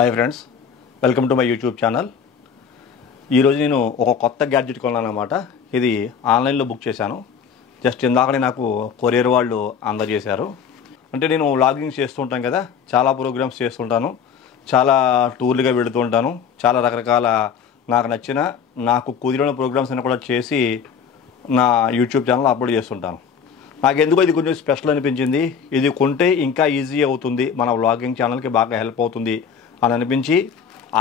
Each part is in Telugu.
Hi friends, welcome to my YouTube channel. ఈరోజు నేను ఒక కొత్త గ్యాడ్జెట్ కొన్నాను అనమాట. ఇది ఆన్లైన్లో బుక్ చేశాను. జస్ట్ ఇందాకనే నాకు కొరియర్ వాళ్ళు అందజేశారు. అంటే నేను వ్లాగింగ్ చేస్తుంటాను కదా, చాలా ప్రోగ్రామ్స్ చేస్తుంటాను, చాలా టూర్లుగా వెళుతూ ఉంటాను, చాలా రకరకాల నాకు నచ్చిన నాకు కుదిరిన ప్రోగ్రామ్స్ అన్ని కూడా చేసి నా యూట్యూబ్ ఛానల్ అప్లోడ్ చేస్తుంటాను. నాకు ఎందుకో ఇది కొంచెం స్పెషల్ అనిపించింది. ఇది కొంటే ఇంకా ఈజీ అవుతుంది, మన వ్లాగింగ్ ఛానల్కి బాగా హెల్ప్ అవుతుంది అని అనిపించి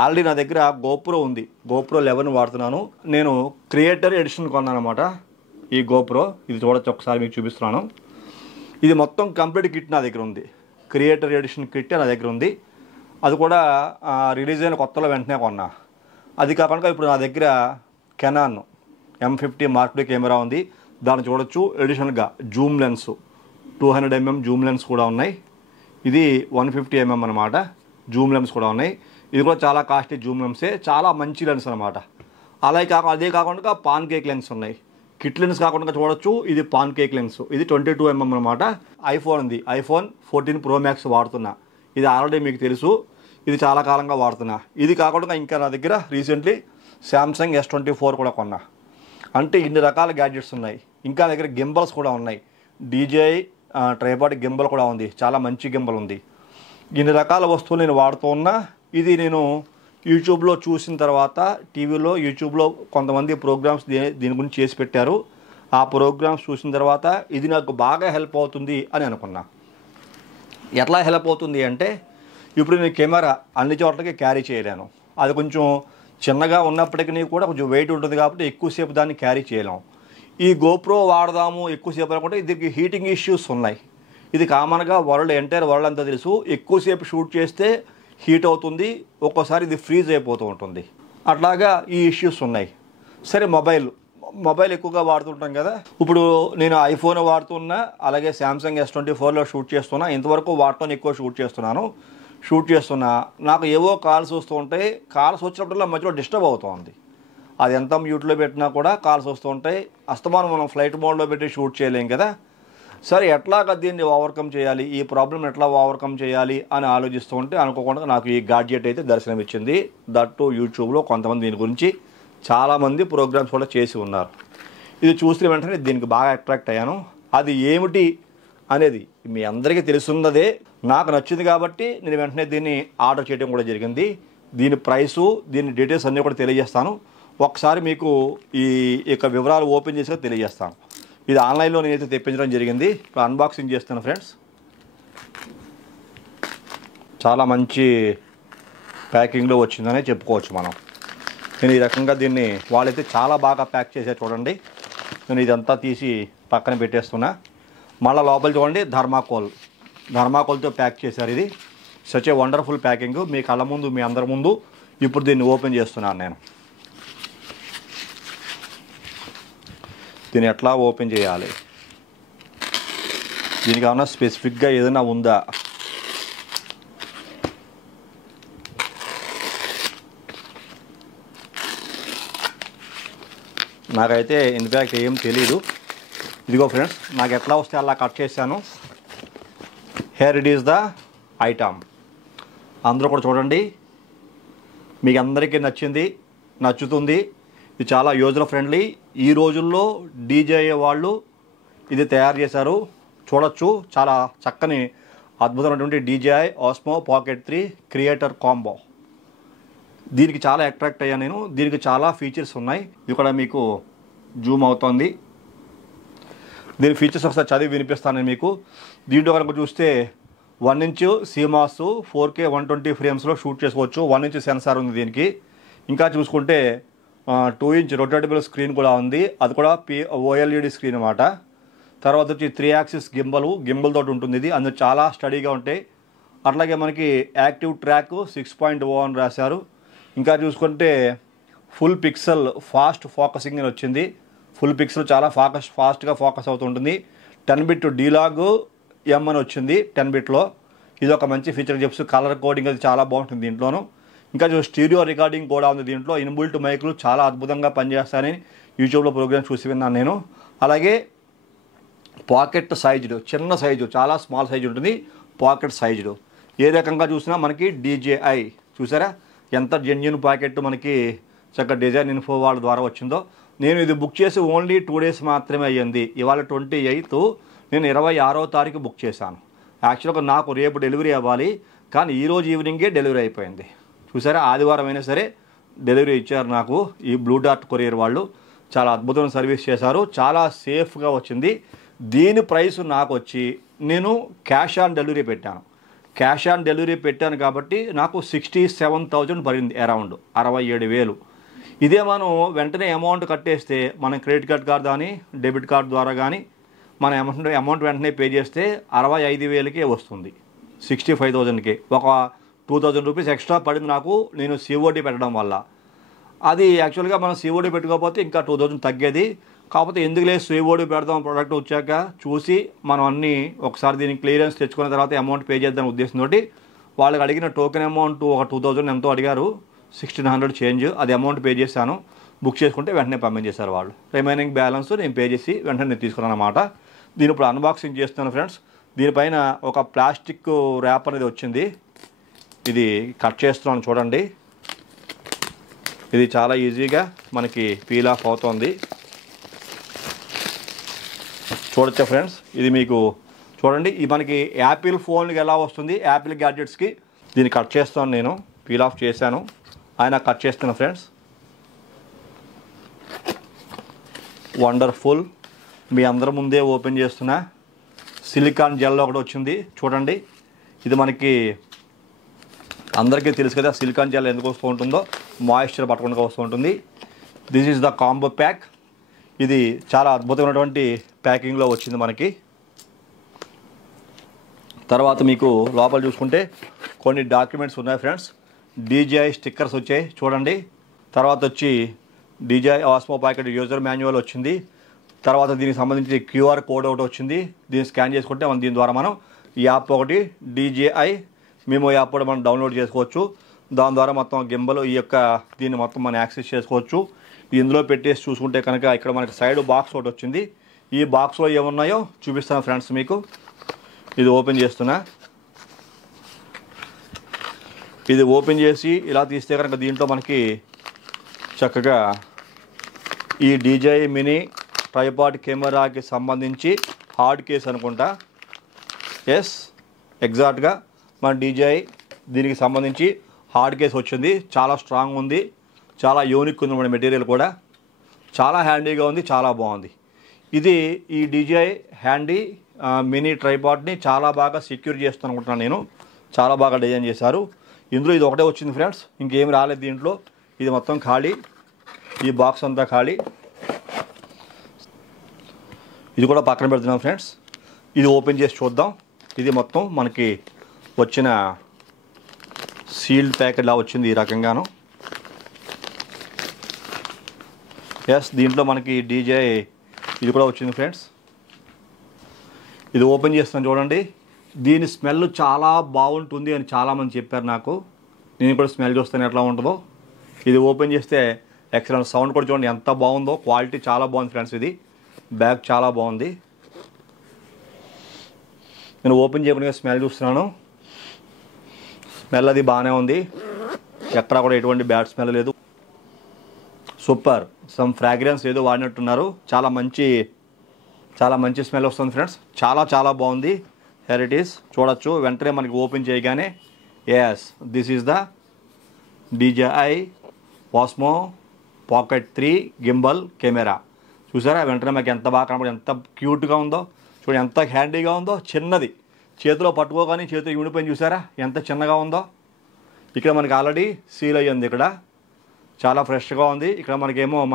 ఆల్రెడీ నా దగ్గర గోప్రో ఉంది, గోప్రో 11 వాడుతున్నాను. నేను క్రియేటర్ ఎడిషన్ కొన్నాను అనమాట. ఈ గోప్రో ఇది చూడొచ్చు, ఒకసారి మీకు చూపిస్తున్నాను. ఇది మొత్తం కంప్లీట్ కిట్ నా దగ్గర ఉంది. క్రియేటర్ ఎడిషన్ కిట్ నా దగ్గర ఉంది. అది కూడా రిలీజ్ అయిన కొత్తలో వెంటనే కొన్నా. అది కాకుండా ఇప్పుడు నా దగ్గర Canon M50 Mark II camera ఉంది. దాన్ని చూడొచ్చు. ఎడిషనల్గా zoom lens 200mm zoom lens కూడా ఉన్నాయి. ఇది 150mm అనమాట. జూమ్ లెన్స్ కూడా ఉన్నాయి. ఇది కూడా చాలా కాస్ట్లీ జూమ్ లెన్సే, చాలా మంచి లెన్స్ అనమాట. అదే కాకుండా పాన్ కేక్ లెన్స్ ఉన్నాయి. కిట్ లెన్స్ కాకుండా చూడొచ్చు. ఇది పాన్ కేక్ లెన్స్, ఇది 22mm అనమాట. ఐఫోన్ ఉంది, iPhone 14 Pro Max వాడుతున్నా. ఇది ఆల్రెడీ మీకు తెలుసు, ఇది చాలా కాలంగా వాడుతున్నా. ఇది కాకుండా ఇంకా నా దగ్గర రీసెంట్లీ Samsung S24 కూడా కొన్నా. అంటే ఇన్ని రకాల గ్యాడ్జెట్స్ ఉన్నాయి. ఇంకా దగ్గర గింబల్స్ కూడా ఉన్నాయి. DJI ట్రైపాడ్ గింబల్ కూడా ఉంది, చాలా మంచి గింబల్ ఉంది. ఇన్ని రకాల వస్తువులు నేను వాడుతూ ఉన్నా. ఇది నేను యూట్యూబ్లో చూసిన తర్వాత, టీవీలో యూట్యూబ్లో కొంతమంది ప్రోగ్రామ్స్ దీని గురించి చేసి పెట్టారు. ఆ ప్రోగ్రామ్స్ చూసిన తర్వాత ఇది నాకు బాగా హెల్ప్ అవుతుంది అని అనుకున్నా. ఎట్లా హెల్ప్ అవుతుంది అంటే, ఇప్పుడు నేను కెమెరా అన్ని చోట్లకి క్యారీ చేయలేను. అది కొంచెం చిన్నగా ఉన్నప్పటికీ కూడా కొంచెం వెయిట్ ఉంటుంది కాబట్టి ఎక్కువసేపు దాన్ని క్యారీ చేయలేము. ఈ గోప్రో వాడదాము ఎక్కువసేపు అనుకుంటే దీనికి హీటింగ్ ఇష్యూస్ ఉన్నాయి. ఇది కామన్గా ఎంటైర్ వరల్డ్ అంతా తెలుసు. ఎక్కువసేపు షూట్ చేస్తే హీట్ అవుతుంది, ఒక్కోసారి ఇది ఫ్రీజ్ అయిపోతూ ఉంటుంది. అట్లాగా ఈ ఇష్యూస్ ఉన్నాయి. సరే, మొబైల్ ఎక్కువగా వాడుతుంటాం కదా. ఇప్పుడు నేను ఐఫోన్ వాడుతున్నా, అలాగే Samsung S24లో షూట్ చేస్తున్నా. ఇంతవరకు వాటితో ఎక్కువ షూట్ చేస్తున్నా. నాకు ఏవో కాల్స్ వస్తూ ఉంటాయి. కాల్స్ వచ్చినప్పుడల్లా మధ్యలో డిస్టర్బ్ అవుతుంది. అది ఎంత మ్యూట్లో పెట్టినా కూడా కాల్స్ వస్తూ ఉంటాయి. అస్తమానం మనం ఫ్లైట్ మోడ్లో పెట్టి షూట్ చేయలేం కదా. సరే, ఎట్లాగా దీన్ని ఓవర్కమ్ చేయాలి, ఈ ప్రాబ్లం ఎట్లా ఓవర్కమ్ చేయాలి అని ఆలోచిస్తూ ఉంటే అనుకోకుండా నాకు ఈ గాడ్జెట్ అయితే దర్శనం ఇచ్చింది. దట్టు యూట్యూబ్లో కొంతమంది దీని గురించి చాలామంది ప్రోగ్రామ్స్ కూడా చేసి ఉన్నారు. ఇది చూసిన వెంటనే దీనికి బాగా అట్రాక్ట్ అయ్యాను. అది ఏమిటి అనేది మీ అందరికీ తెలుసున్నదే. నాకు నచ్చింది కాబట్టి నేను వెంటనే దీన్ని ఆర్డర్ చేయడం కూడా జరిగింది. దీని ప్రైసు, దీని డీటెయిల్స్ అన్నీ కూడా తెలియజేస్తాను. ఒకసారి మీకు ఈ యొక్క వివరాలు ఓపెన్ చేసి తెలియజేస్తాను. ఇది ఆన్లైన్లో నేనైతే తెప్పించడం జరిగింది. ఇప్పుడు అన్బాక్సింగ్ చేస్తాను ఫ్రెండ్స్. చాలా మంచి ప్యాకింగ్లో వచ్చిందనే చెప్పుకోవచ్చు మనం. నేను ఈ రకంగా దీన్ని వాళ్ళైతే చాలా బాగా ప్యాక్ చేశారు చూడండి. నేను ఇదంతా తీసి పక్కన పెట్టేస్తున్నా. మళ్ళీ లోపల చూడండి, ధర్మాకోల్తో ప్యాక్ చేశారు. ఇది సచ్ ఏ వండర్ఫుల్ ప్యాకింగ్. మీ కళ్ళ ముందు, మీ అందరి ముందు ఇప్పుడు దీన్ని ఓపెన్ చేస్తున్నాను నేను. దీన్ని ఎట్లా ఓపెన్ చేయాలి, దీనికి ఏమన్నా స్పెసిఫిక్గా ఏదైనా ఉందా, నాకైతే ఇన్ఫ్యాక్ట్ ఏం తెలీదు. ఇదిగో ఫ్రెండ్స్, నాకు ఎట్లా వస్తే అలా కట్ చేశాను. Here it is the item. అందరూ కూడా చూడండి, మీకు అందరికీ నచ్చుతుంది. ఇది చాలా యూజర్ ఫ్రెండ్లీ. ఈ రోజుల్లో DJI వాళ్ళు ఇది తయారు చేశారు. చూడొచ్చు, చాలా చక్కని అద్భుతమైనటువంటి DJI Osmo Pocket 3 creator combo. దీనికి చాలా అట్రాక్ట్ అయ్యాను నేను. దీనికి చాలా ఫీచర్స్ ఉన్నాయి. ఇది కూడా మీకు జూమ్ అవుతుంది. దీని ఫీచర్స్ ఒకసారి చదివి వినిపిస్తాను మీకు. దీంట్లో కనుక చూస్తే 1" CMOS 4K 120 ఫ్రేమ్స్లో షూట్ చేసుకోవచ్చు. 1" సెన్సార్ ఉంది దీనికి. ఇంకా చూసుకుంటే 2" రొటేటబుల్ స్క్రీన్ కూడా ఉంది. అది కూడా OLED స్క్రీన్ అన్నమాట. తర్వాత వచ్చి 3 యాక్సిస్ గింబల్ తోటి ఉంటుంది. ఇది అందులో చాలా స్టడీగా ఉంటాయి. అట్లాగే మనకి యాక్టివ్ ట్రాక్ 6.0 అని రాశారు. ఇంకా చూసుకుంటే ఫుల్ పిక్సెల్ ఫాస్ట్ ఫోకసింగ్ అని వచ్చింది. ఫుల్ పిక్సెల్ చాలా ఫాస్ట్గా ఫోకస్ అవుతుంటుంది. 10-bit డీలాగ్ M అని వచ్చింది 10-bitలో. ఇది ఒక మంచి ఫీచర్ చెప్పు. కలర్ కోడింగ్ అది చాలా బాగుంటుంది దీంట్లోనూ. ఇంకా స్టీరియో రికార్డింగ్ కూడా ఉంది దీంట్లో. ఇన్బుల్ట్ మైక్లు చాలా అద్భుతంగా పనిచేస్తాయని యూట్యూబ్లో ప్రోగ్రామ్ చూసి విన్నాను నేను. అలాగే పాకెట్ సైజుడు, చిన్న సైజు, చాలా స్మాల్ సైజు ఉంటుంది పాకెట్ సైజుడు. ఏ రకంగా చూసినా మనకి DJI చూసారా ఎంత జెన్యూన్ ప్యాకెట్ మనకి చక్కగా డిజైన్ ఇన్ఫో వాళ్ళ ద్వారా వచ్చిందో. నేను ఇది బుక్ చేసి ఓన్లీ 2 days మాత్రమే అయ్యింది. ఇవాళ 28th, నేను 26వ తారీఖు బుక్ చేశాను. యాక్చువల్గా నాకు రేపు డెలివరీ అవ్వాలి, కానీ ఈరోజు ఈవినింగే డెలివరీ అయిపోయింది. చూసారా ఆదివారం అయినా సరే డెలివరీ ఇచ్చారు నాకు ఈ బ్లూ డార్ట్ కొరియర్ వాళ్ళు. చాలా అద్భుతమైన సర్వీస్ చేశారు, చాలా సేఫ్గా వచ్చింది. దీని ప్రైస్ నాకు వచ్చి నేను క్యాష్ ఆన్ డెలివరీ పెట్టాను కాబట్టి నాకు 67,000 పడింది, అరౌండ్ 67,000. ఇదే మనం వెంటనే అమౌంట్ కట్టేస్తే మనం క్రెడిట్ కార్డ్ కానీ డెబిట్ కార్డ్ ద్వారా కానీ మన అమౌంట్ వెంటనే పే చేస్తే 65,000కే వస్తుంది, 65,000కే. ఒక 2,000 రూపీస్ ఎక్స్ట్రా పడింది నాకు, నేను సిఓడి పెట్టడం వల్ల. అది యాక్చువల్గా మనం సిఓడి పెట్టుకోకపోతే ఇంకా 2,000 తగ్గేది. కాకపోతే ఎందుకులే సిఓడి పెడదాం, ప్రోడక్ట్ వచ్చాక చూసి మనం అన్నీ ఒకసారి దీనికి క్లియరెన్స్ తెచ్చుకున్న తర్వాత అమౌంట్ పే చేద్దాం ఉద్దేశంతో వాళ్ళకి అడిగిన టోకెన్ అమౌంట్ ఒక 2,000 ఎంతో అడిగారు, 1,600 చేంజ్. అది అమౌంట్ పే చేశాను, బుక్ చేసుకుంటే వెంటనే పంపించేశారు వాళ్ళు. రిమైనింగ్ బ్యాలెన్స్ నేను పే చేసి వెంటనే నేను తీసుకున్నాను అన్నమాట. దీని ఇప్పుడు అన్బాక్సింగ్ చేస్తున్నాను ఫ్రెండ్స్. దీనిపైన ఒక ప్లాస్టిక్ ర్యాప్ అనేది వచ్చింది, ఇది కట్ చేస్తున్నాను చూడండి. ఇది చాలా ఈజీగా మనకి పీల్ ఆఫ్ అవుతుంది, చూడొచ్చా ఫ్రెండ్స్. ఇది మీకు చూడండి, ఇది మనకి యాపిల్ ఫోన్కి ఎలా వస్తుంది, యాపిల్ గ్యాడ్జెట్స్కి. దీన్ని కట్ చేస్తాను, నేను పీల్ ఆఫ్ చేశాను, ఆయన కట్ చేస్తున్నా ఫ్రెండ్స్. వండర్ఫుల్, మీ అందరి ముందే ఓపెన్ చేస్తున్నా. సిలికాన్ జెల్ ఒకటి వచ్చింది చూడండి. ఇది మనకి అందరికీ తెలుసు కదా సిలికాన్ జెల్ ఎందుకు వస్తూ ఉంటుందో, మాయిశ్చర్ పట్టకుండా వస్తూ ఉంటుంది. This is the combo pack. ఇది చాలా అద్భుతమైనటువంటి ప్యాకింగ్లో వచ్చింది మనకి. తర్వాత మీకు లోపల చూసుకుంటే కొన్ని డాక్యుమెంట్స్ ఉన్నాయి ఫ్రెండ్స్. DJI స్టిక్కర్స్ వచ్చాయి చూడండి. తర్వాత వచ్చి DJI Osmo packet user manual వచ్చింది. తర్వాత దీనికి సంబంధించి QR కోడ్ ఒకటి వచ్చింది. దీన్ని స్కాన్ చేసుకుంటే మనం దీని ద్వారా మనం ఈ యాప్ ఒకటి DJI మెమో యాప్ కూడా మనం డౌన్లోడ్ చేసుకోవచ్చు. దాని ద్వారా మొత్తం గింబల్ ఈ యొక్క దీన్ని మొత్తం మనం యాక్సెస్ చేసుకోవచ్చు. ఇందులో పెట్టేసి చూసుకుంటే కనుక ఇక్కడ మనకి సైడ్ బాక్స్ ఒకటి వచ్చింది. ఈ బాక్స్లో ఏమున్నాయో చూపిస్తాను ఫ్రెండ్స్ మీకు. ఇది ఓపెన్ చేస్తున్నా. ఇది ఓపెన్ చేసి ఇలా తీస్తే కనుక దీంట్లో మనకి చక్కగా ఈ DJI మినీ ట్రైపాడ్ కెమెరాకి సంబంధించి హార్డ్ కేస్ అనుకుంటా. ఎస్, ఎగ్జాక్ట్గా మన DJI దీనికి సంబంధించి హార్డ్ కేస్ వచ్చింది. చాలా స్ట్రాంగ్ ఉంది, చాలా యూనిక్ ఉంది మన మెటీరియల్ కూడా. చాలా హ్యాండీగా ఉంది, చాలా బాగుంది. ఇది ఈ DJI హ్యాండీ మినీ ట్రైపాడ్ని చాలా బాగా సెక్యూర్ చేస్తాను అనుకుంటున్నాను నేను. చాలా బాగా డిజైన్ చేశారు. ఇందులో ఇది ఒకటే వచ్చింది ఫ్రెండ్స్, ఇంకేం రాలేదు దీంట్లో. ఇది మొత్తం ఖాళీ, ఈ బాక్స్ అంతా ఖాళీ. ఇది కూడా పక్కన పెడుతున్నాం ఫ్రెండ్స్. ఇది ఓపెన్ చేసి చూద్దాం. ఇది మొత్తం మనకి వచ్చిన సీల్డ్ ప్యాకెట్లా వచ్చింది ఈ రకంగాను. ఎస్, దీంట్లో మనకి DJI ఇది కూడా వచ్చింది ఫ్రెండ్స్. ఇది ఓపెన్ చేస్తాను చూడండి. దీని స్మెల్ చాలా బాగుంటుంది అని చాలామంది చెప్పారు నాకు. నేను కూడా స్మెల్ చూస్తాను ఎట్లా ఉంటుందో. ఇది ఓపెన్ చేస్తే ఎక్సలెంట్ సౌండ్ కూడా చూడండి ఎంత బాగుందో. క్వాలిటీ చాలా బాగుంది ఫ్రెండ్స్. ఇది బ్యాగ్ చాలా బాగుంది. నేను ఓపెన్ చేయకుండా స్మెల్ చూస్తున్నాను. స్మెల్ అది బాగానే ఉంది, ఎక్కడ కూడా ఎటువంటి బ్యాడ్ స్మెల్ లేదు. సూపర్, సమ్ ఫ్రాగ్రెన్స్ ఏదో వాడినట్టున్నారు. చాలా మంచి స్మెల్ వస్తుంది ఫ్రెండ్స్. చాలా బాగుంది. హెర్ ఇట్ ఈస్, చూడొచ్చు. వెంటనే మనకి ఓపెన్ చేయగానే yes, this is the DJI Osmo pocket 3 gimbal camera. చూసారా వెంటనే మాకు ఎంత బాగా కనబడి, ఎంత క్యూట్గా ఉందో చూడండి, ఎంత హ్యాండీగా ఉందో. చిన్నది, చేతిలో పట్టుకోగానే చేతిలో యూనిపోయింది. చూసారా ఎంత చిన్నగా ఉందో. ఇక్కడ మనకి ఆల్రెడీ సీల్ అయ్యింది. ఇక్కడ చాలా ఫ్రెష్గా ఉంది. ఇక్కడ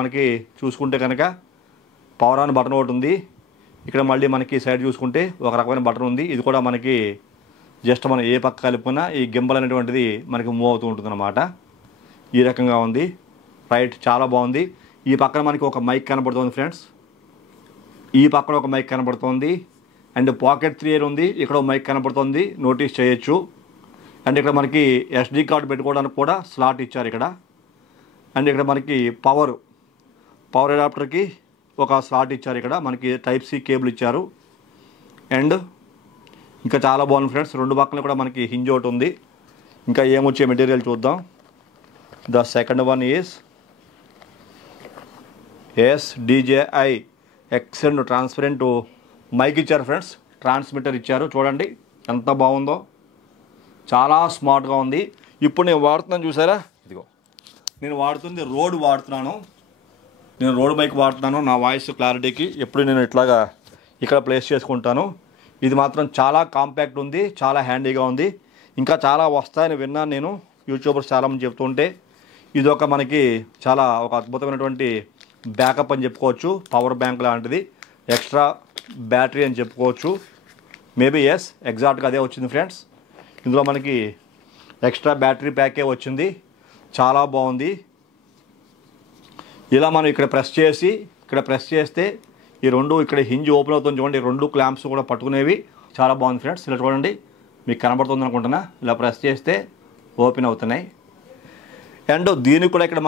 మనకి చూసుకుంటే కనుక పవర్ ఆన్ బటన్ ఒకటి ఉంది. ఇక్కడ మళ్ళీ మనకి సైడ్ చూసుకుంటే ఒక రకమైన బటన్ ఉంది. ఇది కూడా మనకి జస్ట్ మనం ఏ పక్క కలుపుకున్నా ఈ గింబల్ అనేటువంటిది మనకి మూవ్ అవుతూ ఉంటుంది అన్నమాట. ఈ రకంగా ఉంది. రైట్, చాలా బాగుంది. ఈ పక్కన మనకి ఒక మైక్ కనబడుతుంది ఫ్రెండ్స్. ఈ పక్కన ఒక మైక్ కనబడుతుంది. అండ్ పాకెట్ 3 ఉంది. ఇక్కడ ఒక మైక్ కనబడుతుంది, నోటీస్ చేయొచ్చు. అండ్ ఇక్కడ మనకి SD కార్డు పెట్టుకోవడానికి కూడా స్లాట్ ఇచ్చారు ఇక్కడ. అండ్ ఇక్కడ మనకి పవర్ అడాప్టర్కి ఒక స్లాట్ ఇచ్చారు. ఇక్కడ మనకి Type-C కేబుల్ ఇచ్చారు. అండ్ ఇంకా చాలా బాగుంది ఫ్రెండ్స్. రెండు పక్కన కూడా మనకి హింజ్ ఒకటి ఉంది. ఇంకా ఏమొచ్చే మెటీరియల్ చూద్దాం. The second one is DJI ఎక్సెంట్ ట్రాన్స్పరెంట్ మైక్ ఇచ్చారు ఫ్రెండ్స్. ట్రాన్స్మిటర్ ఇచ్చారు, చూడండి ఎంత బాగుందో, చాలా స్మార్ట్గా ఉంది. ఇప్పుడు నేను వాడుతున్నాను చూసారా, ఇదిగో నేను వాడుతుంది రోడ్ వాడుతున్నాను. నేను రోడ్ మైక్ వాడుతున్నాను నా వాయిస్ క్లారిటీకి. ఎప్పుడు నేను ఇట్లాగా ఇక్కడ ప్లేస్ చేసుకుంటాను. ఇది మాత్రం చాలా కాంపాక్ట్ ఉంది, చాలా హ్యాండీగా ఉంది. ఇంకా చాలా వస్తాయని విన్నాను నేను, యూట్యూబర్స్ చాలామంది చెప్తుంటే. ఇది ఒక మనకి చాలా ఒక అద్భుతమైనటువంటి బ్యాకప్ అని చెప్పుకోవచ్చు. పవర్ బ్యాంక్ లాంటిది, ఎక్స్ట్రా బ్యాటరీ అని చెప్పుకోవచ్చు. మేబీ ఎగ్జాక్ట్గా అదే వచ్చింది ఫ్రెండ్స్. ఇందులో మనకి ఎక్స్ట్రా బ్యాటరీ ప్యాకే వచ్చింది. చాలా బాగుంది. ఇలా మనం ఇక్కడ ప్రెస్ చేస్తే ఈ రెండు ఇక్కడ హింజ్ ఓపెన్ అవుతుంది చూడండి. రెండు క్లాంప్స్ కూడా పట్టుకునేవి. చాలా బాగుంది ఫ్రెండ్స్. ఇలా చూడండి, మీకు కనబడుతుంది అనుకుంటున్నా. ఇలా ప్రెస్ చేస్తే ఓపెన్ అవుతున్నాయి. అండ్ దీనికి కూడా ఇక్కడ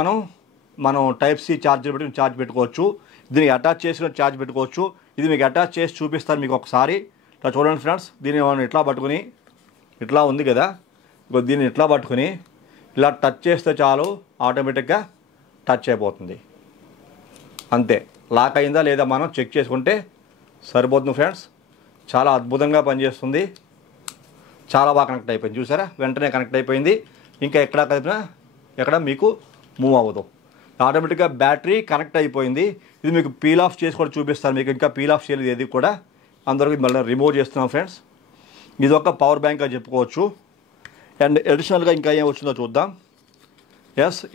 మనం టైప్ సి ఛార్జ్ పెట్టుకోవచ్చు. దీనికి అటాచ్ చేసిన ఛార్జ్ పెట్టుకోవచ్చు. ఇది మీకు అటాచ్ చేసి చూపిస్తాను మీకు ఒకసారి. ఇట్లా చూడండి ఫ్రెండ్స్, దీన్ని మనం ఇట్లా పట్టుకుని, ఇట్లా ఉంది కదా, దీన్ని ఇట్లా పట్టుకుని ఇలా టచ్ చేస్తే చాలు, ఆటోమేటిక్గా టచ్ అయిపోతుంది. అంతే, లాక్ అయిందా లేదా మనం చెక్ చేసుకుంటే సరిపోతుంది ఫ్రెండ్స్. చాలా అద్భుతంగా పనిచేస్తుంది. చాలా బాగా కనెక్ట్ అయిపోయింది చూసారా, వెంటనే కనెక్ట్ అయిపోయింది. ఇంకా ఎక్కడ కలిపినా ఎక్కడ మీకు మూవ్ అవ్వదు. ఆటోమేటిక్గా బ్యాటరీ కనెక్ట్ అయిపోయింది. ఇది మీకు పీల్ ఆఫ్ చేసి కూడా చూపిస్తాను. మీకు ఇంకా పీల్ ఆఫ్ చేయలేదు ఏది కూడా, అందరికి మళ్ళీ రిమూవ్ చేస్తున్నాం ఫ్రెండ్స్. ఇది ఒక పవర్ బ్యాంక్గా చెప్పుకోవచ్చు. అండ్ అడిషనల్గా ఇంకా ఏం వచ్చిందో చూద్దాం.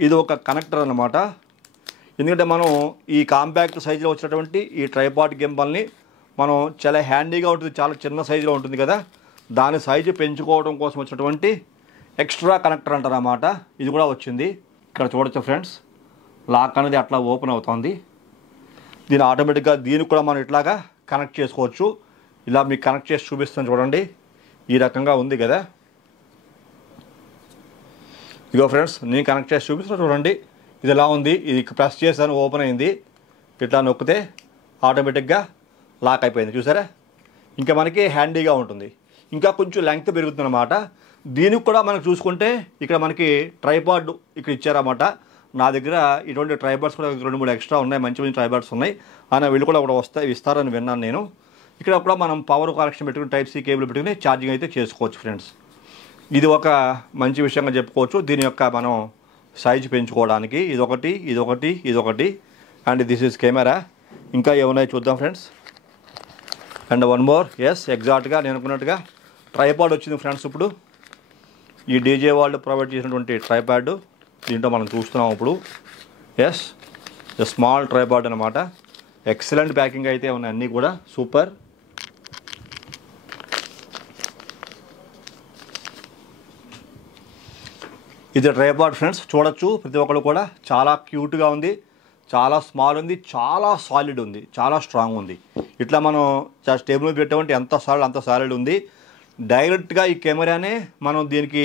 ఇది ఒక కనెక్టర్ అన్నమాట. ఎందుకంటే మనం ఈ కాంపాక్ట్ సైజులో వచ్చినటువంటి ఈ ట్రైపాడ్ గింబల్ని మనం చాలా హ్యాండీగా ఉంటుంది, చాలా చిన్న సైజులో ఉంటుంది కదా, దాని సైజు పెంచుకోవడం కోసం వచ్చినటువంటి ఎక్స్ట్రా కనెక్టర్ అంటారన్నమాట. ఇది కూడా వచ్చింది. ఇక్కడ చూడొచ్చు ఫ్రెండ్స్, లాక్ అనేది అట్లా ఓపెన్ అవుతుంది. దీని ఆటోమేటిక్గా దీనికి కూడా మనం ఇట్లాగా కనెక్ట్ చేసుకోవచ్చు. ఇలా మీకు కనెక్ట్ చేసి చూపిస్తాను చూడండి. ఈ రకంగా ఉంది కదా, ఇగో ఫ్రెండ్స్ నేను కనెక్ట్ చేసి చూపిస్తాను చూడండి. ఇది ఎలా ఉంది, ఇది ప్రెస్ చేశాను, ఓపెన్ అయింది. ఇట్లా నొక్కితే ఆటోమేటిక్గా లాక్ అయిపోయింది చూసారా. ఇంకా మనకి హ్యాండీగా ఉంటుంది. ఇంకా కొంచెం లెంగ్త్ పెరుగుతుంది అన్నమాట. దీనికి కూడా మనకు చూసుకుంటే ఇక్కడ మనకి ట్రైపాడ్ ఇక్కడ ఇచ్చారన్నమాట. నా దగ్గర ఇటువంటి ట్రైపాడ్స్ కూడా 2-3 ఎక్స్ట్రా ఉన్నాయి, మంచి మంచి ట్రైపాడ్స్ ఉన్నాయి. ఆయన వీళ్ళు కూడా ఇస్తారని విన్నాను నేను. ఇక్కడ కూడా మనం పవర్ కనెక్షన్ పెట్టుకుని టైప్ సి కేబుల్ పెట్టుకుని ఛార్జింగ్ అయితే చేసుకోవచ్చు ఫ్రెండ్స్. ఇది ఒక మంచి విషయంగా చెప్పుకోవచ్చు. దీని యొక్క మనం సైజు పెంచుకోవడానికి ఇదొకటి అండ్ దిస్ ఈజ్ కెమెరా. ఇంకా ఏమున్నాయి చూద్దాం ఫ్రెండ్స్. అండ్ వన్ మోర్, ఎగ్జాక్ట్గా నేను అనుకున్నట్టుగా ట్రైపాడ్ వచ్చింది ఫ్రెండ్స్. ఇప్పుడు ఈ డీజే వాళ్ళు ప్రొవైడ్ చేసినటువంటి ట్రైపాడ్ దీంట్లో మనం చూస్తున్నాం ఇప్పుడు. స్మాల్ ట్రైపాడ్ అనమాట. ఎక్సలెంట్ ప్యాకింగ్ అయితే ఉన్నాయి, అన్నీ కూడా సూపర్. ఇది ట్రైపాడ్ ఫ్రెండ్స్, చూడొచ్చు ప్రతి ఒక్కరు కూడా. చాలా క్యూట్గా ఉంది, చాలా స్మాల్ ఉంది, చాలా సాలిడ్ ఉంది, చాలా స్ట్రాంగ్ ఉంది. ఇట్లా మనం టేబుల్ మీద పెట్టామంటే ఎంత సాలిడ్ ఉంది. డైరెక్ట్గా ఈ కెమెరానే మనం దీనికి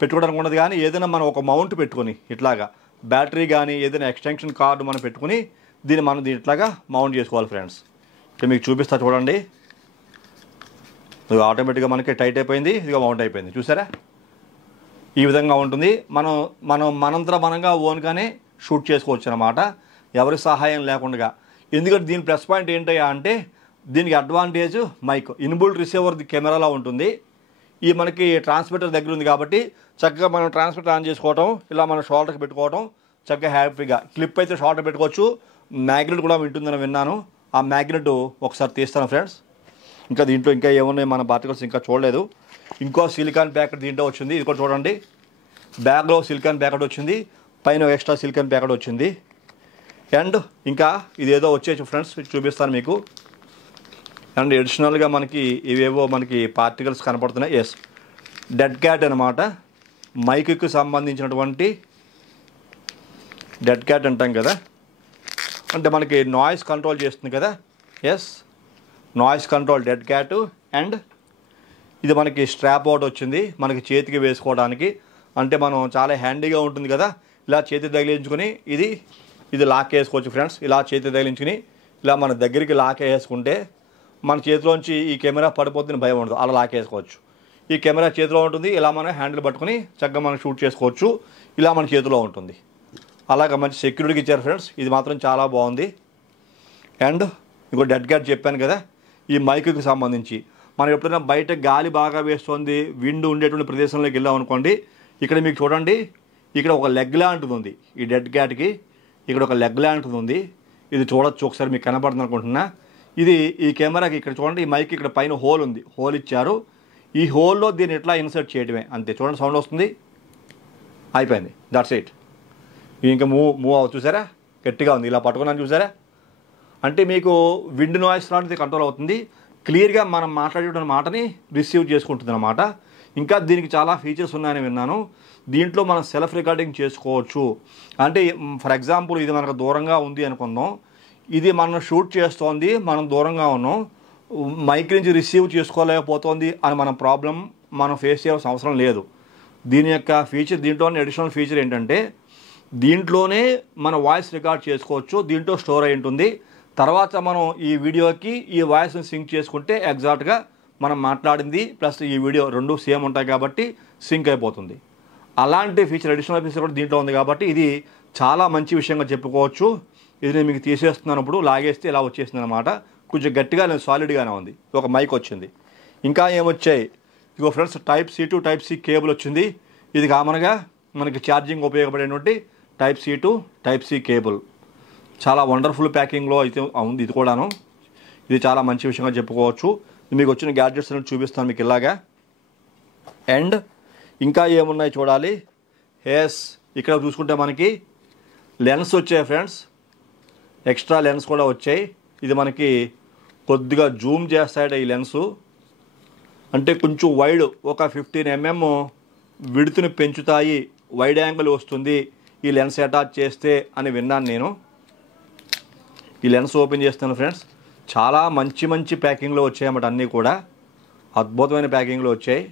పెట్టుకోవడానికి ఉండదు, కానీ ఏదైనా మనం ఒక మౌంట్ పెట్టుకొని ఇట్లాగా బ్యాటరీ కానీ ఏదైనా ఎక్స్టెన్షన్ కార్డు మనం పెట్టుకుని దీన్ని ఇట్లాగా మౌంట్ చేసుకోవాలి ఫ్రెండ్స్. ఇక్కడ మీకు చూపిస్తా చూడండి. ఇది ఆటోమేటిక్గా మనకి టైట్ అయిపోయింది, ఇదిగా మౌంట్ అయిపోయింది చూసారా. ఈ విధంగా ఉంటుంది. మనంగా ఓన్గానే షూట్ చేసుకోవచ్చు అన్నమాట, ఎవరి సహాయం లేకుండా. ఎందుకంటే దీని ప్లస్ పాయింట్ ఏంటయ్యా అంటే దీనికి అడ్వాంటేజ్ మైక్ ఇన్బుల్ట్ రిసీవర్ కెమెరాలో ఉంటుంది. ఈ మనకి ట్రాన్స్మిటర్ దగ్గర ఉంది కాబట్టి చక్కగా మనం ట్రాన్స్మిటర్ ఆన్ చేసుకోవటం, ఇలా మన షోల్డర్కి పెట్టుకోవటం చక్కగా హ్యాపీగా. క్లిప్ అయితే షోల్డర్ పెట్టుకోవచ్చు. మ్యాగ్నెట్ కూడా ఉంటుందని విన్నాను. ఆ మ్యాగ్నెట్ ఒకసారి తీస్తాను ఫ్రెండ్స్. ఇంకా దీంట్లో ఇంకా ఏమున్నాయి మన పార్టికల్స్ ఇంకా చూడలేదు. ఇంకో సిలికాన్ ప్యాకెట్ దీంట్లో వచ్చింది. ఇది కూడా చూడండి, బ్యాగ్లో సిలికాన్ ప్యాకెట్ వచ్చింది, పైన ఎక్స్ట్రా సిలికాన్ ప్యాకెట్ వచ్చింది. అండ్ ఇంకా ఇదేదో వచ్చేసి ఫ్రెండ్స్ చూపిస్తాను మీకు. అండ్ అడిషనల్గా మనకి ఇవేవో మనకి పార్టికల్స్ కనపడుతున్నాయి. డెడ్ క్యాట్ అనమాట. మైక్కి సంబంధించినటువంటి డెడ్ క్యాట్ అంటాం కదా, అంటే మనకి నాయిస్ కంట్రోల్ చేస్తుంది కదా. Noise control dead cat. And ఇది మనకి స్ట్రాప్ అవుట్ వచ్చింది, మనకి చేతికి వేసుకోవడానికి. అంటే మనం చాలా హ్యాండీగా ఉంటుంది కదా, ఇలా చేతి తగిలించుకొని ఇది లాక్ వేసుకోవచ్చు ఫ్రెండ్స్. ఇలా చేతి తగిలించుకుని ఇలా మన దగ్గరికి లాక్ వేసుకుంటే మన చేతిలోంచి ఈ కెమెరా పడిపోతుంది భయం ఉండదు, అలా లాక్ వేసుకోవచ్చు. ఈ కెమెరా చేతిలో ఉంటుంది, ఇలా మనం హ్యాండిల్ పట్టుకొని చక్కగా మనం షూట్ చేసుకోవచ్చు, ఇలా మన చేతిలో ఉంటుంది. అలాగే మంచి సెక్యూరిటీకి ఇచ్చారు ఫ్రెండ్స్, ఇది మాత్రం చాలా బాగుంది. అండ్ ఇంకో డెడ్ క్యాట్ చెప్పాను కదా, ఈ మైక్కి సంబంధించి మనం ఎప్పుడైనా బయట గాలి బాగా వేస్తుంది, విండ్ ఉండేటువంటి ప్రదేశంలోకి వెళ్ళాం అనుకోండి, ఇక్కడ మీకు చూడండి, ఇక్కడ ఒక లెగ్ లాంటిది ఉంది. ఈ డెడ్ క్యాట్కి ఇక్కడ ఒక లెగ్ లాంటిది ఉంది, ఇది చూడొచ్చు ఒకసారి, మీకు కనపడుతుంది అనుకుంటున్నా. ఇది ఈ కెమెరాకి ఇక్కడ చూడండి, ఈ మైక్ ఇక్కడ పైన హోల్ ఉంది, హోల్ ఇచ్చారు. ఈ హోల్లో దీన్ని ఎట్లా ఇన్సర్ట్ చేయడమే అంతే. చూడండి సౌండ్ వస్తుంది, అయిపోయింది, దట్స్ ఇట్. ఇంకా మూవ్ అవ్వ చూసారా, గట్టిగా ఉంది, ఇలా పట్టుకున్నాను చూసారా. అంటే మీకు విండ్ నాయిస్ లాంటిది కంట్రోల్ అవుతుంది, క్లియర్గా మనం మాట్లాడేటువంటి మాటని రిసీవ్ చేసుకుంటుంది అన్నమాట. ఇంకా దీనికి చాలా ఫీచర్స్ ఉన్నాయని విన్నాను. దీంట్లో మనం సెల్ఫ్ రికార్డింగ్ చేసుకోవచ్చు. అంటే ఫర్ ఎగ్జాంపుల్ ఇది మనకు దూరంగా ఉంది అనుకుందాం, ఇది మనం షూట్ చేస్తోంది, మనం దూరంగా ఉన్నాం, మైక్ నుంచి రిసీవ్ చేసుకోలేకపోతుంది అని మన ప్రాబ్లం మనం ఫేస్ చేయాల్సిన అవసరం లేదు. దీని యొక్క ఫీచర్, దీంట్లోనే అడిషనల్ ఫీచర్ ఏంటంటే దీంట్లోనే మన వాయిస్ రికార్డ్ చేసుకోవచ్చు, దీంట్లో స్టోర్ అయి ఉంటుంది. తర్వాత మనం ఈ వీడియోకి ఈ వాయిస్ని సింక్ చేసుకుంటే ఎగ్జాక్ట్గా మనం మాట్లాడింది ప్లస్ ఈ వీడియో రెండు సేమ్ ఉంటాయి కాబట్టి సింక్ అయిపోతుంది. అలాంటి ఫీచర్, అడిషనల్ ఫీచర్ కూడా దీంట్లో ఉంది కాబట్టి ఇది చాలా మంచి విషయంగా చెప్పుకోవచ్చు. ఇది నేను మీకు తీసేస్తున్నాను, లాగేస్తే ఇలా వచ్చేసింది అనమాట. కొంచెం గట్టిగా లేదు, సాలిడ్గానే ఉంది. ఒక మైక్ వచ్చింది. ఇంకా ఏమొచ్చాయి, ఇగో friends, type C to type C cable వచ్చింది. ఇది కామన్గా మనకి ఛార్జింగ్ ఉపయోగపడేటువంటి type C to type C cable. చాలా వండర్ఫుల్ ప్యాకింగ్లో అయితే ఉంది ఇది కూడాను. ఇది చాలా మంచి విషయంగా చెప్పుకోవచ్చు. మీకు వచ్చిన గ్యాడ్జెట్స్ చూపిస్తాను మీకు ఇలాగా. అండ్ ఇంకా ఏమున్నాయి చూడాలి. ఇక్కడ చూసుకుంటే మనకి లెన్స్ వచ్చాయి ఫ్రెండ్స్, ఎక్స్ట్రా లెన్స్ కూడా వచ్చాయి. ఇది మనకి కొద్దిగా జూమ్ చేస్తాడు ఈ లెన్సు, అంటే కొంచెం వైడ్, ఒక 15 mm విడుతుని పెంచుతాయి, వైడ్ యాంగిల్ వస్తుంది ఈ లెన్స్ అటాచ్ చేస్తే అని విన్నాను నేను. ఈ లెన్స్ ఓపెన్ చేస్తాను ఫ్రెండ్స్, చాలా మంచి మంచి ప్యాకింగ్లో వచ్చాయన్నమాట, అన్నీ కూడా అద్భుతమైన ప్యాకింగ్లో వచ్చాయి.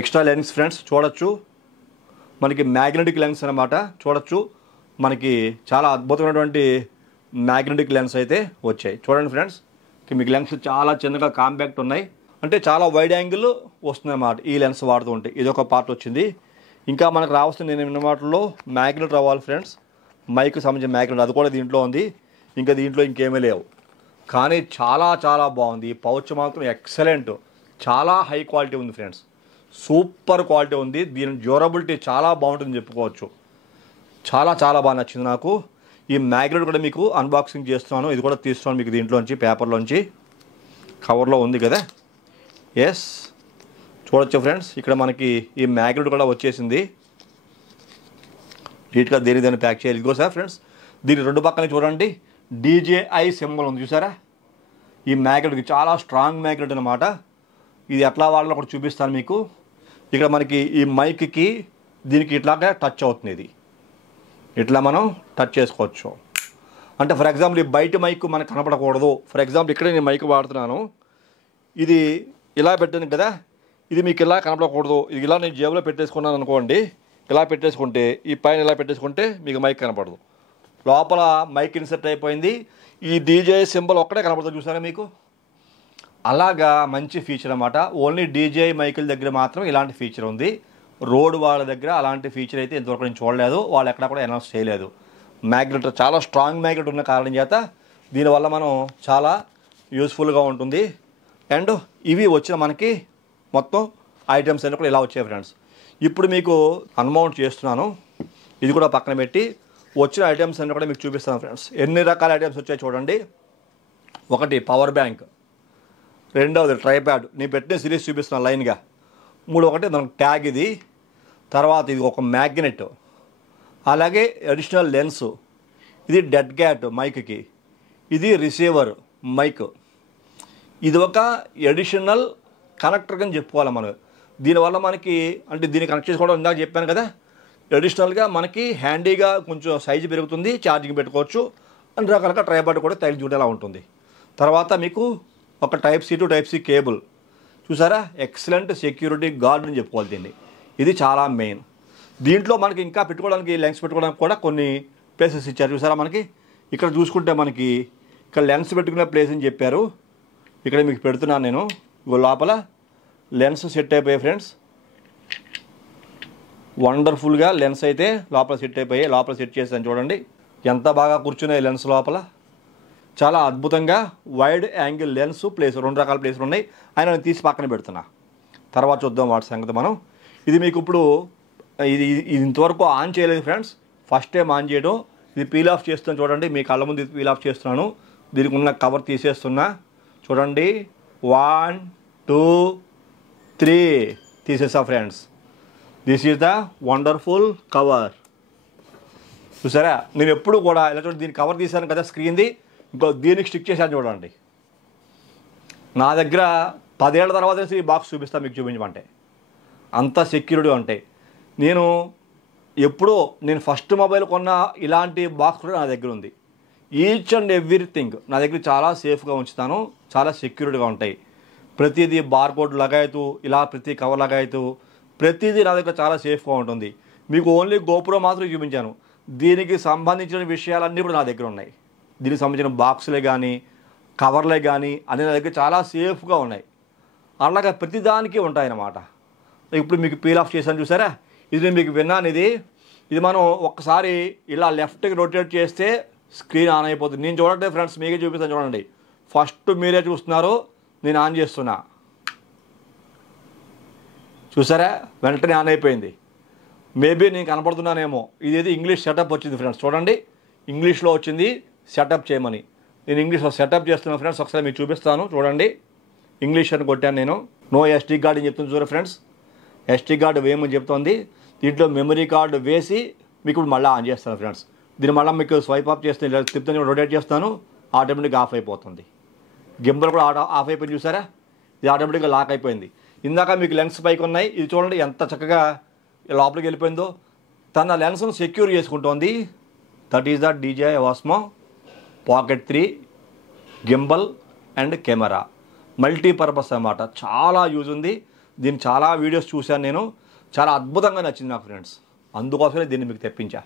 ఎక్స్ట్రా లెన్స్ ఫ్రెండ్స్ చూడొచ్చు, మనకి మ్యాగ్నెటిక్ లెన్స్ అనమాట, చూడొచ్చు. మనకి చాలా అద్భుతమైనటువంటి మ్యాగ్నెటిక్ లెన్స్ అయితే వచ్చాయి. చూడండి ఫ్రెండ్స్, మీకు లెన్స్ చాలా చిన్నగా కాంపాక్ట్ ఉన్నాయి, అంటే చాలా వైడ్ యాంగిల్ వస్తుంది అన్నమాట ఈ లెన్స్ వాడుతూ ఉంటే. ఇది ఒక పార్ట్ వచ్చింది. ఇంకా మనకు రావాల్సిన నేను విన్న వాటిలో మ్యాగ్నెట్ రావాలి ఫ్రెండ్స్, మైక్ సంబంధించిన మ్యాగ్నెట్, అది కూడా దీంట్లో ఉంది. ఇంకా దీంట్లో ఇంకేమీ లేవు, కానీ చాలా చాలా బాగుంది. ఈ పౌచ్ మాత్రం ఎక్సలెంట్, చాలా హై క్వాలిటీ ఉంది ఫ్రెండ్స్, సూపర్ క్వాలిటీ ఉంది. దీని డ్యూరబిలిటీ చాలా బాగుంటుందని చెప్పుకోవచ్చు. చాలా చాలా బాగా నచ్చింది నాకు. ఈ మ్యాగ్నెట్ కూడా మీకు అన్బాక్సింగ్ చేస్తున్నాను, ఇది కూడా తీస్తున్నాను మీకు దీంట్లోంచి, పేపర్లోంచి, కవర్లో ఉంది కదా. చూడొచ్చు ఫ్రెండ్స్, ఇక్కడ మనకి ఈ మ్యాగ్నెట్ కూడా వచ్చేసింది. నీట్గా దాన్ని ప్యాక్ చేయాలి. ఇదిగో సార్ ఫ్రెండ్స్, దీని రెండు పక్కన చూడండి DJI సింబల్ ఉంది చూసారా. ఈ మ్యాగ్నెట్కి చాలా స్ట్రాంగ్ మ్యాగ్నెట్ అనమాట. ఇది ఎట్లా వాడాలో కూడా చూపిస్తాను మీకు. ఇక్కడ మనకి ఈ మైక్కి దీనికి ఇట్లాగా టచ్ అవుతుంది, ఇది ఇట్లా మనం టచ్ చేసుకోవచ్చు. అంటే ఫర్ ఎగ్జాంపుల్ ఈ బయట మైక్ మనకు కనపడకూడదు. ఫర్ ఎగ్జాంపుల్ ఇక్కడే నేను మైక్ వాడుతున్నాను, ఇది ఇలా పెట్టాను కదా, ఇది మీకు ఇలా కనపడకూడదు. ఇది ఇలా నేను జేబులో పెట్టేసుకున్నాను అనుకోండి, ఇలా పెట్టేసుకుంటే, ఈ పైన ఇలా పెట్టేసుకుంటే మీకు మైక్ కనపడదు. లోపల మైక్ ఇన్సర్ట్ అయిపోయింది, ఈ DJI సింబల్ ఒక్కటే కనపడుతుంది చూసారా మీకు. అలాగా మంచి ఫీచర్ అన్నమాట. ఓన్లీ DJI మైకుల దగ్గర మాత్రం ఇలాంటి ఫీచర్ ఉంది. రోడ్ వాళ్ళ దగ్గర అలాంటి ఫీచర్ అయితే ఇంతవరకు నేను చూడలేదు, వాళ్ళు ఎక్కడ కూడా అనౌన్స్ చేయలేదు. మ్యాగ్నెట్ చాలా స్ట్రాంగ్ మ్యాగ్నెట్ ఉన్న కారణం చేత దీనివల్ల మనం చాలా యూస్ఫుల్గా ఉంటుంది. అండ్ ఇవి వచ్చిన మనకి మొత్తం ఐటమ్స్ అన్నీ కూడా ఇలా వచ్చాయి ఫ్రెండ్స్. ఇప్పుడు మీకు అన్మౌంట్ చేస్తున్నాను, ఇది కూడా పక్కన పెట్టి వచ్చిన ఐటమ్స్ అన్నీ కూడా మీకు చూపిస్తాను ఫ్రెండ్స్. ఎన్ని రకాల ఐటమ్స్ వచ్చాయి చూడండి. ఒకటి పవర్ బ్యాంక్, రెండవది ట్రైప్యాడ్, నేను పెట్టిన సిరీస్ చూపిస్తున్నాను లైన్గా. ఒకటి మనకు ట్యాగ్, ఇది తర్వాత ఇది ఒక మ్యాగ్నెట్, అలాగే అడిషనల్ లెన్స్, ఇది డెడ్ క్యాట్ మైక్కి, ఇది రిసీవర్ మైక్, ఇది ఒక అడిషనల్ కనెక్టర్ అని చెప్పుకోవాలి మనం. దీనివల్ల మనకి అంటే దీన్ని కనెక్ట్ చేసుకోవడం ఇందాక చెప్పాను కదా, అడిషనల్గా మనకి హ్యాండీగా కొంచెం సైజు పెరుగుతుంది, ఛార్జింగ్ పెట్టుకోవచ్చు, అన్ని రకాలుగా ట్రైపాడ్ కూడా తగిలి చూడేలా ఉంటుంది. తర్వాత మీకు ఒక type C to type C cable చూసారా, ఎక్సలెంట్ సెక్యూరిటీ గార్డ్ అని చెప్పుకోవాలి దీన్ని. ఇది చాలా మెయిన్. దీంట్లో మనకి ఇంకా పెట్టుకోవడానికి లెన్స్ పెట్టుకోవడానికి కూడా కొన్ని ప్లేసెస్ ఇచ్చారు చూసారా. మనకి ఇక్కడ చూసుకుంటే మనకి ఇక్కడ లెన్స్ పెట్టుకునే ప్లేస్ అని చెప్పారు, ఇక్కడ మీకు పెడుతున్నాను నేను. ఇగో లోపల లెన్స్ సెట్ అయిపోయాయి ఫ్రెండ్స్. వండర్ఫుల్గా లెన్స్ అయితే లోపల సెట్ అయిపోయాయి. లోపల సెట్ చేశాను చూడండి ఎంత బాగా కూర్చున్నాయి లెన్స్ లోపల. చాలా అద్భుతంగా వైడ్ యాంగిల్ లెన్స్ ప్లేస్ 2 రకాల ప్లేసులు ఉన్నాయి. ఆయన నేను తీసి పక్కన పెడుతున్నా, తర్వాత చూద్దాం వాటి సంగతి మనం. ఇది మీకు ఇప్పుడు ఇది ఇంతవరకు ఆన్ చేయలేదు ఫ్రెండ్స్, ఫస్ట్ టైం ఆన్ చేయడం. ఇది పీల్ ఆఫ్ చేస్తాను చూడండి, మీ కళ్ళ ముందు పీల్ ఆఫ్ చేస్తున్నాను. దీనికి ఉన్న కవర్ తీసేస్తున్నా చూడండి. 1 2 3 తీసేసా friends. This is the wonderful cover. చూసారా, నేను ఎప్పుడు కూడా ఇలా చూడండి, దీని కవర్ తీసాను కదా స్క్రీన్ది, ఇంకో దీనికి స్టిక్ చేశాను చూడండి. నా దగ్గర 10 ఏళ్ల తర్వాత ఈ బాక్స్ చూపిస్తాను మీకు, చూపించమంటే అంత సెక్యూరిటీ ఉంటాయి. నేను ఫస్ట్ మొబైల్ కొన్న ఇలాంటి బాక్స్ కూడా నా దగ్గర ఉంది. ఈచ్ అండ్ ఎవ్రీథింగ్ నా దగ్గర చాలా సేఫ్గా ఉంచుతాను, చాలా సెక్యూరిటీగా ఉంటాయి. ప్రతిదీ బార్కోడ్ లగాయతూ, ఇలా ప్రతి కవర్ లగాయతూ, ప్రతిదీ నా దగ్గర చాలా సేఫ్గా ఉంటుంది. మీకు ఓన్లీ గోప్రో మాత్రం చూపించాను. దీనికి సంబంధించిన విషయాలన్నీ కూడా నా దగ్గర ఉన్నాయి. దీనికి సంబంధించిన బాక్సులే కానీ కవర్లే కానీ అన్నీ నా దగ్గర చాలా సేఫ్గా ఉన్నాయి. అలాగే ప్రతిదానికి ఉంటాయన్నమాట. ఇప్పుడు మీకు పీల్ ఆఫ్ చేశాను చూసారా, ఇది నేను మీకు విన్నాను. ఇది మనం ఒక్కసారి ఇలా లెఫ్ట్కి రొటేట్ చేస్తే స్క్రీన్ ఆన్ అయిపోతుంది. నేను చూడండి ఫ్రెండ్స్, మీకే చూపిస్తాను చూడండి. ఫస్ట్ మీరే చూస్తున్నారు, నేను ఆన్ చేస్తున్నా చూసారా, వెంటనే ఆన్ అయిపోయింది. మేబీ నేను కనపడుతున్నానేమో. ఇదేది ఇంగ్లీష్ సెటప్ వచ్చింది ఫ్రెండ్స్, చూడండి ఇంగ్లీష్లో వచ్చింది సెటప్ చేయమని. నేను ఇంగ్లీష్లో సెటప్ చేస్తున్నాను ఫ్రెండ్స్, ఒకసారి మీకు చూపిస్తాను చూడండి. ఇంగ్లీష్ అని కొట్టాను నేను. నో ఎస్టీ కార్డ్ అని చెప్తుంది చూడండి ఫ్రెండ్స్, ఎస్టీ కార్డు వేయమని చెప్తుంది. దీంట్లో మెమరీ కార్డు వేసి మీకు ఇప్పుడు మళ్ళీ ఆన్ చేస్తాను ఫ్రెండ్స్. దీన్ని మళ్ళీ మీకు స్వైప్ ఆఫ్ చేస్తే తిప్పుతాను, రొటేట్ చేస్తాను, ఆటోమేటిక్గా ఆఫ్ అయిపోతుంది. గింబల్ కూడా ఆఫ్ అయిపోయింది చూసారా, ఇది ఆటోమేటిక్గా లాక్ అయిపోయింది. ఇందాక మీకు లెన్స్ పైకి ఉన్నాయి, ఇది చూడండి ఎంత చక్కగా లోపలికి వెళ్ళిపోయిందో. తన లెన్స్ను సెక్యూర్ చేసుకుంటోంది. That is the DJI Osmo Pocket 3 gimbal and camera. Multipurpose అన్నమాట, చాలా యూజ్ ఉంది. దీన్ని చాలా వీడియోస్ చూశాను నేను, చాలా అద్భుతంగా నచ్చింది నాకు ఫ్రెండ్స్. అందుకోసమే దీన్ని మీకు తెప్పించా.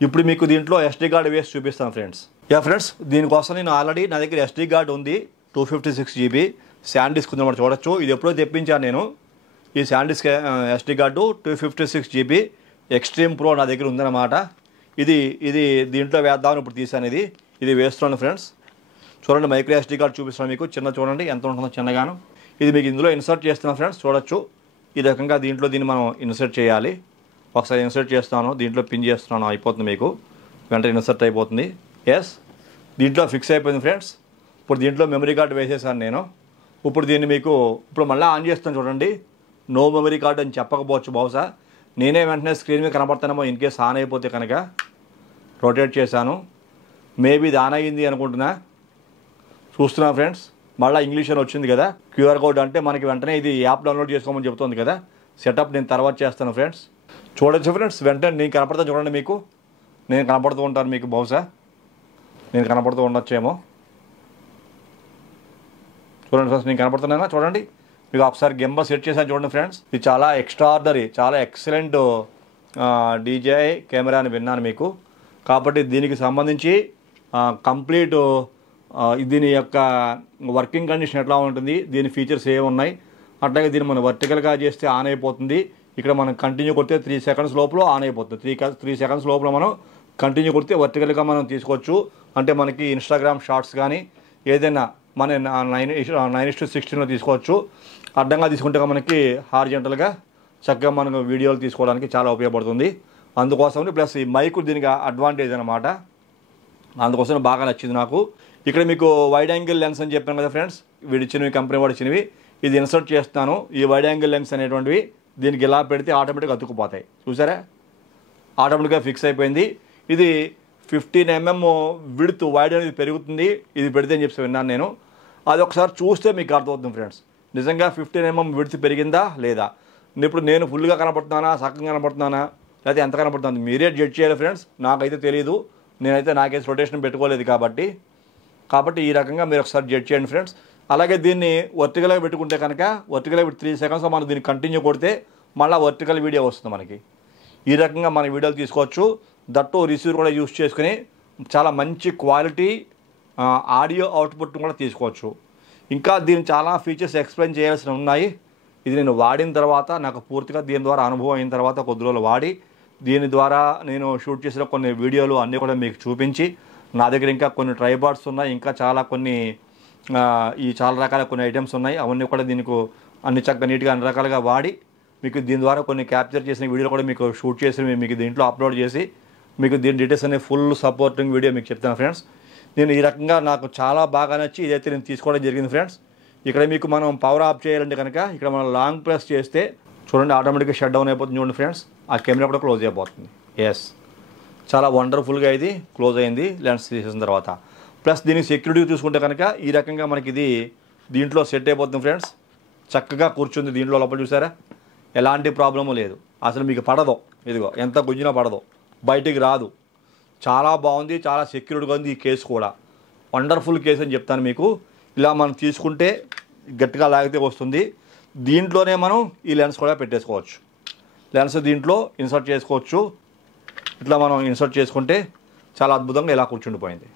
ఇప్పుడు మీకు దీంట్లో SD కార్డు వేసి చూపిస్తాను ఫ్రెండ్స్. ఫ్రెండ్స్, దీనికోసం నేను ఆల్రెడీ నా దగ్గర SD కార్డు ఉంది, 256 GB శాండిస్క్ ఉందన్నమాట. చూడొచ్చు, ఇది ఎప్పుడో తెప్పించాను నేను. ఈ SanDisk SD card 256 GB extreme pro నా దగ్గర ఉందన్నమాట. ఇది దీంట్లో వేద్దామని ఇప్పుడు తీసాను. ఇది వేస్తున్నాను ఫ్రెండ్స్. చూడండి, మైక్రో SD కార్డు చూపిస్తున్నాను మీకు. చిన్న చూడండి ఎంత ఉంటుందో చిన్నగాను. ఇది మీకు ఇందులో ఇన్సర్ట్ చేస్తున్నాను ఫ్రెండ్స్, చూడొచ్చు. ఈ రకంగా దీన్ని మనం ఇన్సర్ట్ చేయాలి. ఒకసారి ఇన్సర్ట్ చేస్తాను, దీంట్లో పిన్ చేస్తున్నాను, అయిపోతుంది మీకు వెంటనే ఇన్సర్ట్ అయిపోతుంది. ఎస్, దీంట్లో ఫిక్స్ అయిపోయింది ఫ్రెండ్స్. ఇప్పుడు దీంట్లో మెమరీ కార్డు వేసేసాను నేను. ఇప్పుడు దీన్ని మీకు ఇప్పుడు మళ్ళీ ఆన్ చేస్తాను చూడండి. నో మెమరీ కార్డు అని చెప్పకపోవచ్చు బహుశా, నేనే వెంటనే స్క్రీన్ మీద కనపడతానేమో ఇన్ కేస్ ఆన్ అయిపోతే కనుక. రొటేట్ చేశాను, మేబీ ఇది ఆన్ అయ్యింది అనుకుంటున్నా. చూస్తున్నా ఫ్రెండ్స్, మళ్ళీ ఇంగ్లీష్ అని వచ్చింది కదా. QR కోడ్ అంటే మనకి వెంటనే ఇది యాప్ డౌన్లోడ్ చేసుకోమని చెప్తుంది కదా. సెటప్ నేను తర్వాత చేస్తాను ఫ్రెండ్స్. చూడొచ్చు ఫ్రెండ్స్, వెంటనే నేను కనపడతాను చూడండి. మీకు నేను కనపడుతూ ఉంటాను, మీకు బహుశా నేను కనపడుతూ ఉండొచ్చేమో. చూడండి ఫ్రెండ్స్, నేను కనపడుతున్నానా చూడండి. మీకు ఒకసారి గింబల్ సెట్ చేశాను చూడండి ఫ్రెండ్స్. ఇది చాలా ఎక్స్ట్రాఆర్డినరీ, చాలా ఎక్సలెంట్ DJI కెమెరా అని విన్నాను మీకు. కాబట్టి దీనికి సంబంధించి కంప్లీట్ దీని యొక్క వర్కింగ్ కండిషన్ ఎట్లా ఉంటుంది, దీని ఫీచర్స్ ఏమున్నాయి, అట్లాగే దీన్ని మనం వర్టికల్గా చేస్తే ఆన్ అయిపోతుంది. ఇక్కడ మనం కంటిన్యూ కొడితే 3 సెకండ్స్ లోపల ఆన్ అయిపోతుంది. 3 సెకండ్స్ లోపల మనం కంటిన్యూ కొడితే వర్టికల్గా మనం తీసుకోవచ్చు. అంటే మనకి ఇన్స్టాగ్రామ్ షార్ట్స్ కానీ ఏదైనా మన 9:16 తీసుకోవచ్చు. అడ్డంగా తీసుకుంటే మనకి హారిజంటల్గా చక్కగా మనకు వీడియోలు తీసుకోవడానికి చాలా ఉపయోగపడుతుంది. అందుకోసం ప్లస్ ఈ మైక్ దీనికి అడ్వాంటేజ్ అనమాట. అందుకోసం బాగా నచ్చింది నాకు. ఇక్కడ మీకు వైడ్ యాంగిల్ లెన్స్ అని చెప్పాను కదా ఫ్రెండ్స్, వీడిచ్చినవి కంపెనీ వాడు ఇచ్చినవి. ఇది ఇన్సర్ట్ చేస్తాను. ఈ వైడ్ యాంగిల్ లెన్స్ అనేటువంటివి దీనికి ఇలా పెడితే ఆటోమేటిక్గా అతుక్కుపోతాయి. చూసారా, ఆటోమేటిక్గా ఫిక్స్ అయిపోయింది. ఇది 15 mm విడ్త్ వైడ్ అనేది పెరుగుతుంది ఇది పెడితే అని చెప్పి విన్నాను నేను. అది ఒకసారి చూస్తే మీకు అర్థమవుతుంది ఫ్రెండ్స్, నిజంగా 15 mm విడ్త్ పెరిగిందా లేదా. ఇప్పుడు నేను ఫుల్గా కనపడుతున్నానా, సగంగా కనపడుతున్నానా, లేకపోతే ఎంత కనపడుతుంది మీరే జడ్జ్ చేయాలి ఫ్రెండ్స్. నాకైతే తెలియదు, నేనైతే నాకైతే రొటేషన్ పెట్టుకోలేదు కాబట్టి ఈ రకంగా మీరు ఒకసారి జడ్జ్ చేయండి ఫ్రెండ్స్. అలాగే దీన్ని వర్టికల్గా పెట్టుకుంటే కనుక వర్టికల్గా 3 సెకండ్స్లో మనం దీన్ని కంటిన్యూ కొడితే మళ్ళీ వర్టికల్ వీడియో వస్తుంది మనకి. ఈ రకంగా మన వీడియోలు తీసుకోవచ్చు. దట్టు రిసీవర్ కూడా యూస్ చేసుకుని చాలా మంచి క్వాలిటీ ఆడియో అవుట్పుట్ కూడా తీసుకోవచ్చు. ఇంకా దీని చాలా ఫీచర్స్ ఎక్స్ప్లెయిన్ చేయాల్సి ఉన్నాయి. ఇది నేను వాడిన తర్వాత నాకు పూర్తిగా దీని ద్వారా అనుభవం అయిన తర్వాత కొద్ది రోజులు వాడి దీని ద్వారా నేను షూట్ చేసిన కొన్ని వీడియోలు అన్నీ కూడా మీకు చూపించి, నా దగ్గర ఇంకా కొన్ని ట్రైపాడ్స్ ఉన్నాయి, ఇంకా చాలా కొన్ని ఈ చాలా రకాల కొన్ని ఐటమ్స్ ఉన్నాయి. అవన్నీ కూడా దీనికి అన్ని చక్కగా నీట్గా అన్ని రకాలుగా వాడి మీకు దీని ద్వారా కొన్ని క్యాప్చర్ చేసిన వీడియోలు కూడా మీకు షూట్ చేసి మీకు దీంట్లో అప్లోడ్ చేసి మీకు దీని డీటెయిల్స్ అనే ఫుల్ సపోర్టింగ్ వీడియో మీకు చెప్తాను ఫ్రెండ్స్. నేను ఈ రకంగా నాకు చాలా బాగా నచ్చి ఇదైతే నేను తీసుకోవడం జరిగింది ఫ్రెండ్స్. ఇక్కడ మీకు మనం పవర్ ఆఫ్ చేయాలంటే కనుక ఇక్కడ మనం లాంగ్ ప్రెస్ చేస్తే చూడండి ఆటోమేటిక్గా షట్ డౌన్ అయిపోతుంది. చూడండి ఫ్రెండ్స్, ఆ కెమెరా కూడా క్లోజ్ అయిపోతుంది. ఎస్, చాలా వండర్ఫుల్గా ఇది క్లోజ్ అయింది లెన్స్ తీసేసిన తర్వాత. ప్లస్ దీనికి సెక్యూరిటీ చూసుకుంటే కనుక ఈ రకంగా మనకి ఇది దీంట్లో సెట్ అయిపోతుంది ఫ్రెండ్స్. చక్కగా కూర్చుంది దీంట్లో, లోపల చూసారా ఎలాంటి ప్రాబ్లము లేదు. అసలు మీకు పడదు, ఇదిగో ఎంత గుంజినా పడదు, బయటికి రాదు. చాలా బాగుంది, చాలా సెక్యూర్డ్గా ఉంది ఈ కేసు కూడా. వండర్ఫుల్ కేసు అని చెప్తాను మీకు. ఇలా మనం తీసుకుంటే గట్టిగా లాగితే వస్తుంది. దీంట్లోనే మనం ఈ లెన్స్ కూడా పెట్టేసుకోవచ్చు. లెన్స్ దీంట్లో ఇన్సర్ట్ చేసుకోవచ్చు. ఇట్లా మనం ఇన్సర్ట్ చేసుకుంటే చాలా అద్భుతంగా ఇలా కూర్చుండిపోయింది.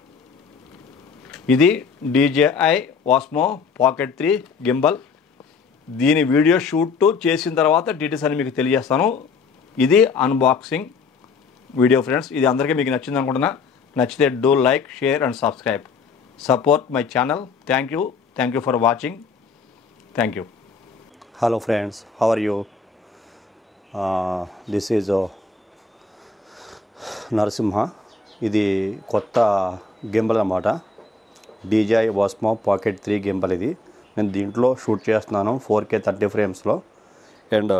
ఇది DJI Osmo Pocket 3 గింబల్. దీని వీడియో షూట్ చేసిన తర్వాత డీటెయిల్స్ అని మీకు తెలియజేస్తాను. ఇది అన్బాక్సింగ్ వీడియో ఫ్రెండ్స్. ఇది అందరికీ మీకు నచ్చింది అనుకుంటున్నా. నచ్చితే do like, share and subscribe. Support my channel. Thank you for watching. Thank you. Hello friends, how are you? This is Narasimha. ఇది కొత్త గింబల్ అన్నమాట. DJI Osmo Pocket 3 gimbal. ఇది నేను దీంట్లో షూట్ చేస్తున్నాను 4K 30 ఫ్రేమ్స్లో. అండ్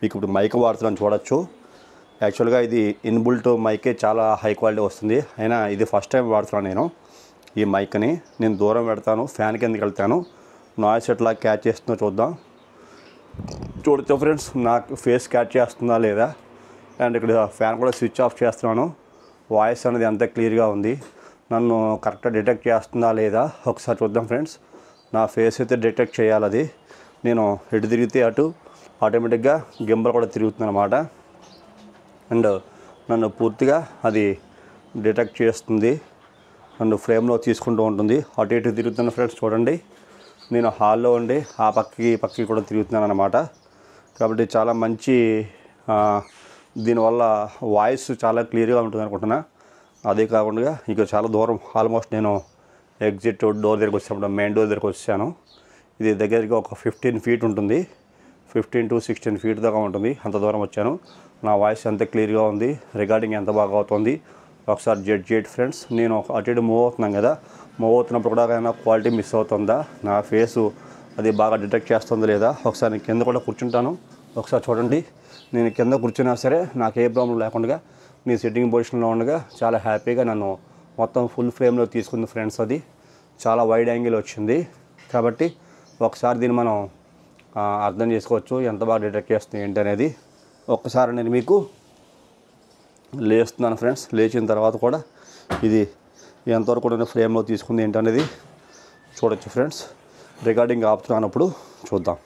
మీకు ఇప్పుడు మైక్ వాడుతున్నాను చూడొచ్చు. యాక్చువల్గా ఇది ఇన్బుల్ట్ మైకే చాలా హై క్వాలిటీ వస్తుంది. అయినా ఇది ఫస్ట్ టైం వాడుతున్నాను నేను ఈ మైక్ని. నేను దూరం పెడతాను, ఫ్యాన్ కిందకి వెళ్తాను, నాయిస్ ఎట్లా క్యాచ్ చేస్తుందో చూద్దాం. చూడొచ్చు ఫ్రెండ్స్, నాకు ఫేస్ క్యాచ్ చేస్తుందా లేదా. అండ్ ఇక్కడ ఫ్యాన్ కూడా స్విచ్ ఆఫ్ చేస్తున్నాను. వాయిస్ అనేది అంత క్లియర్గా ఉంది. నన్ను కరెక్ట్గా డిటెక్ట్ చేస్తుందా లేదా ఒకసారి చూద్దాం ఫ్రెండ్స్. నా ఫేస్ అయితే డిటెక్ట్ చేయాలి. అది నేను ఎటు తిరిగితే అటు ఆటోమేటిక్గా గింబల్ కూడా తిరుగుతుంది అన్నమాట. అండ్ నన్ను పూర్తిగా అది డిటెక్ట్ చేస్తుంది, నన్ను ఫ్రేమ్లో తీసుకుంటూ ఉంటుంది. అటు ఇటు తిరుగుతున్న ఫ్రెండ్స్ చూడండి. నేను హాల్లో ఉండి ఆ పక్కకి కూడా తిరుగుతున్నాను అన్నమాట. కాబట్టి చాలా మంచి, దీనివల్ల వాయిస్ చాలా క్లియర్గా ఉంటుంది అనుకుంటున్నా. అదే కాకుండా ఇక చాలా దూరం, ఆల్మోస్ట్ నేను ఎగ్జిట్ డోర్ దగ్గరికి వచ్చినప్పుడు మెయిన్ డోర్ దగ్గరికి వచ్చాను. ఇది దగ్గరగా ఒక 15 feet ఉంటుంది, 15 to 16 feet దాకా ఉంటుంది. అంత దూరం వచ్చాను. నా వాయిస్ ఎంత క్లియర్గా ఉంది, రికార్డింగ్ ఎంత బాగా అవుతుంది ఒకసారి జడ్జ్ ఫ్రెండ్స్. నేను అటు ఇటు మూవ్ అవుతున్నాను కదా, మూవ్ అవుతున్నప్పుడు కూడా ఏమైనా క్వాలిటీ మిస్ అవుతుందా, నా ఫేసు అది బాగా డిటెక్ట్ చేస్తుందా లేదా. ఒకసారి నేను కింద కూడా కూర్చుంటాను, ఒకసారి చూడండి. నేను కింద కూర్చున్నా సరే నాకు ఏ ప్రాబ్లం లేకుండా నీ సిట్టింగ్ పొజిషన్లో ఉండగా చాలా హ్యాపీగా నన్ను మొత్తం ఫుల్ ఫ్రేమ్లో తీసుకుంది ఫ్రెండ్స్. అది చాలా వైడ్ యాంగిల్ వచ్చింది. కాబట్టి ఒకసారి దీన్ని మనం అర్థం చేసుకోవచ్చు ఎంత బాగా డిటెక్ట్ చేస్తుంది ఏంటి అనేది. ఒక్కసారి నేను మీకు లేస్తున్నాను ఫ్రెండ్స్. లేచిన తర్వాత కూడా ఇది ఎంతవరకు నేను ఫ్రేమ్లో తీసుకుంది ఏంటనేది చూడొచ్చు ఫ్రెండ్స్. రికార్డింగ్ ఆపుతున్నప్పుడు చూద్దాం.